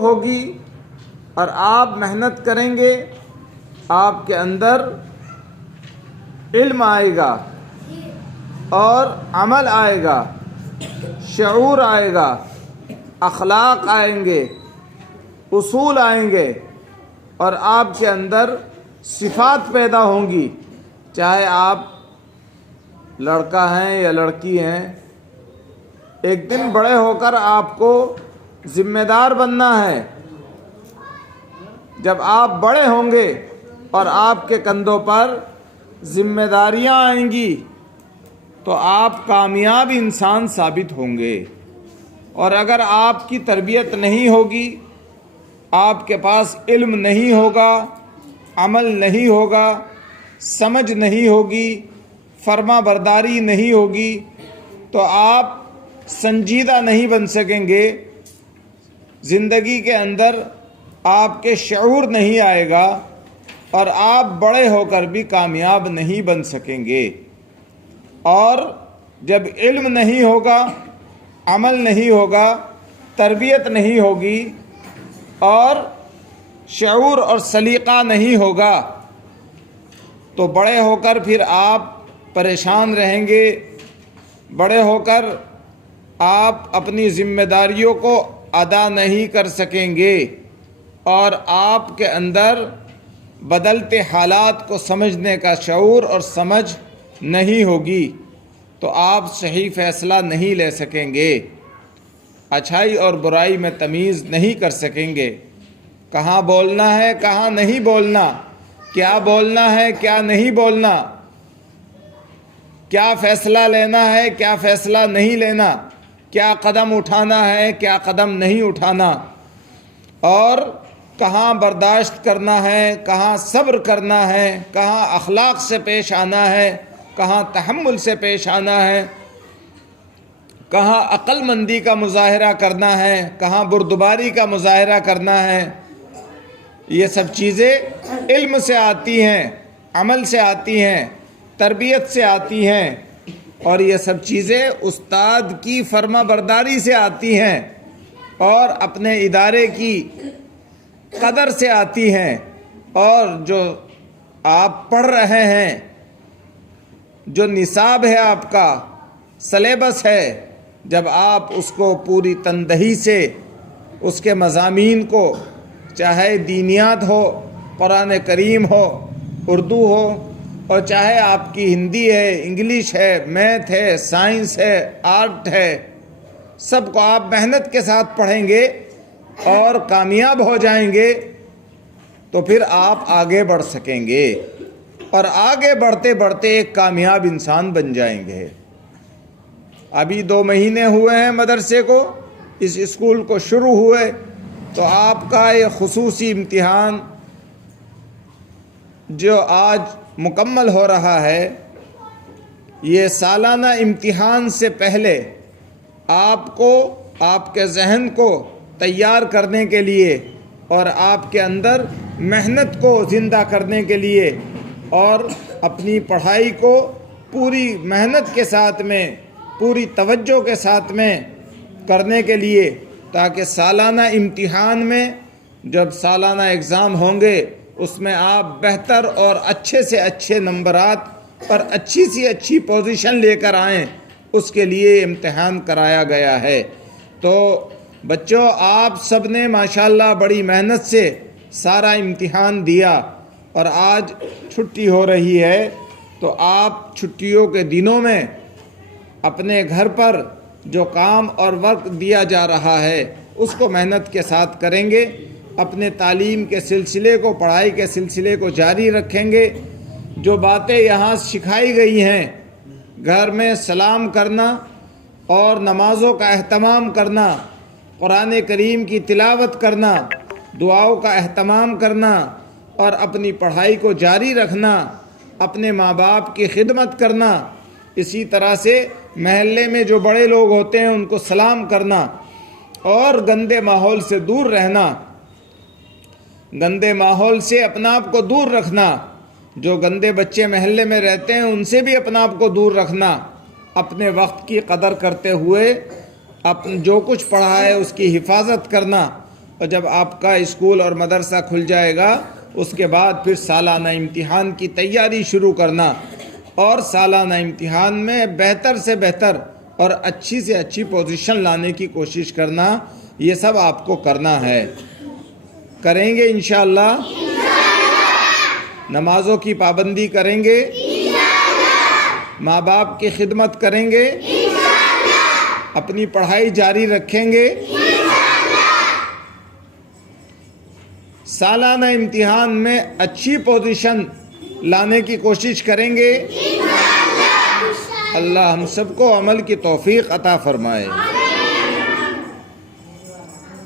ہوگی اور آپ محنت کریں گے، آپ کے اندر علم آئے گا اور عمل آئے گا، شعور آئے گا، اخلاق آئیں گے، اصول آئیں گے اور آپ کے اندر صفات پیدا ہوں گی۔ چاہے آپ لڑکا ہیں یا لڑکی ہیں، ایک دن بڑے ہو کر آپ کو ذمہ دار بننا ہے۔ جب آپ بڑے ہوں گے اور آپ کے کندھوں پر ذمہ داریاں آئیں گی تو آپ کامیاب انسان ثابت ہوں گے۔ اور اگر آپ کی تربیت نہیں ہوگی، آپ کے پاس علم نہیں ہوگا، عمل نہیں ہوگا، سمجھ نہیں ہوگی، فرما برداری نہیں ہوگی تو آپ سنجیدہ نہیں بن سکیں گے، زندگی کے اندر آپ کے شعور نہیں آئے گا اور آپ بڑے ہو کر بھی کامیاب نہیں بن سکیں گے۔ اور جب علم نہیں ہوگا، عمل نہیں ہوگا، تربیت نہیں ہوگی اور شعور اور سلیقہ نہیں ہوگا تو بڑے ہو کر پھر آپ پریشان رہیں گے، بڑے ہو کر آپ اپنی ذمہ داریوں کو ادا نہیں کر سکیں گے اور آپ کے اندر بدلتے حالات کو سمجھنے کا شعور اور سمجھ نہیں ہوگی تو آپ صحیح فیصلہ نہیں لے سکیں گے، اچھائی اور برائی میں تمیز نہیں کر سکیں گے، کہاں بولنا ہے کہاں نہیں بولنا، کیا بولنا ہے کیا نہیں بولنا، کیا فیصلہ لینا ہے کیا فیصلہ نہیں لینا، کیا قدم اٹھانا ہے کیا قدم نہیں اٹھانا، اور کہاں برداشت کرنا ہے کہاں صبر کرنا ہے، کہاں اخلاق سے پیش آنا ہے کہاں تحمل سے پیش آنا ہے، کہاں عقل مندی کا مظاہرہ کرنا ہے کہاں بردباری کا مظاہرہ کرنا ہے۔ یہ سب چیزیں علم سے آتی ہیں، عمل سے آتی ہیں، تربیت سے آتی ہیں اور یہ سب چیزیں استاد کی فرما برداری سے آتی ہیں اور اپنے ادارے کی قدر سے آتی ہیں۔ اور جو آپ پڑھ رہے ہیں، جو نصاب ہے آپ کا سلیبس ہے، جب آپ اس کو پوری تندہی سے اس کے مضامین کو، چاہے دینیات ہو، قرآن کریم ہو، اردو ہو، اور چاہے آپ کی ہندی ہے، انگلش ہے، میتھ ہے، سائنس ہے، آرٹ ہے، سب کو آپ محنت کے ساتھ پڑھیں گے اور کامیاب ہو جائیں گے تو پھر آپ آگے بڑھ سکیں گے اور آگے بڑھتے بڑھتے ایک کامیاب انسان بن جائیں گے۔ ابھی 2 مہینے ہوئے ہیں مدرسے کو، اس اسکول کو شروع ہوئے تو آپ کا یہ خصوصی امتحان جو آج مکمل ہو رہا ہے، یہ سالانہ امتحان سے پہلے آپ کو، آپ کے ذہن کو تیار کرنے کے لیے اور آپ کے اندر محنت کو زندہ کرنے کے لیے اور اپنی پڑھائی کو پوری محنت کے ساتھ میں، پوری توجہ کے ساتھ میں کرنے کے لیے، تاکہ سالانہ امتحان میں جب سالانہ اگزام ہوں گے اس میں آپ بہتر اور اچھے سے اچھے نمبرات پر اچھی سی اچھی پوزیشن لے کر آئیں، اس کے لیے امتحان کرایا گیا ہے۔ تو بچوں، آپ سب نے ماشاءاللہ بڑی محنت سے سارا امتحان دیا اور آج چھٹی ہو رہی ہے تو آپ چھٹیوں کے دنوں میں اپنے گھر پر جو کام اور ورک دیا جا رہا ہے اس کو محنت کے ساتھ کریں گے، اپنے تعلیم کے سلسلے کو، پڑھائی کے سلسلے کو جاری رکھیں گے۔ جو باتیں یہاں سکھائی گئی ہیں، گھر میں سلام کرنا اور نمازوں کا اہتمام کرنا، قرآن کریم کی تلاوت کرنا، دعاؤں کا اہتمام کرنا اور اپنی پڑھائی کو جاری رکھنا، اپنے ماں باپ کی خدمت کرنا، اسی طرح سے محلے میں جو بڑے لوگ ہوتے ہیں ان کو سلام کرنا اور گندے ماحول سے دور رہنا، گندے ماحول سے اپنا آپ کو دور رکھنا، جو گندے بچے محلے میں رہتے ہیں ان سے بھی اپنا آپ کو دور رکھنا، اپنے وقت کی قدر کرتے ہوئے جو کچھ پڑھا ہے اس کی حفاظت کرنا اور جب آپ کا اسکول اور مدرسہ کھل جائے گا اس کے بعد پھر سالانہ امتحان کی تیاری شروع کرنا، اور سالانہ امتحان میں بہتر سے بہتر اور اچھی سے اچھی پوزیشن لانے کی کوشش کرنا، یہ سب آپ کو کرنا ہے۔ کریں گے انشاءاللہ؟ نمازوں کی پابندی کریں گے؟ ماں باپ کی خدمت کریں گے؟ اپنی پڑھائی جاری رکھیں گے؟ سالانہ امتحان میں اچھی پوزیشن لانے کی کوشش کریں گے؟ اللہ ہم سب کو عمل کی توفیق عطا فرمائے۔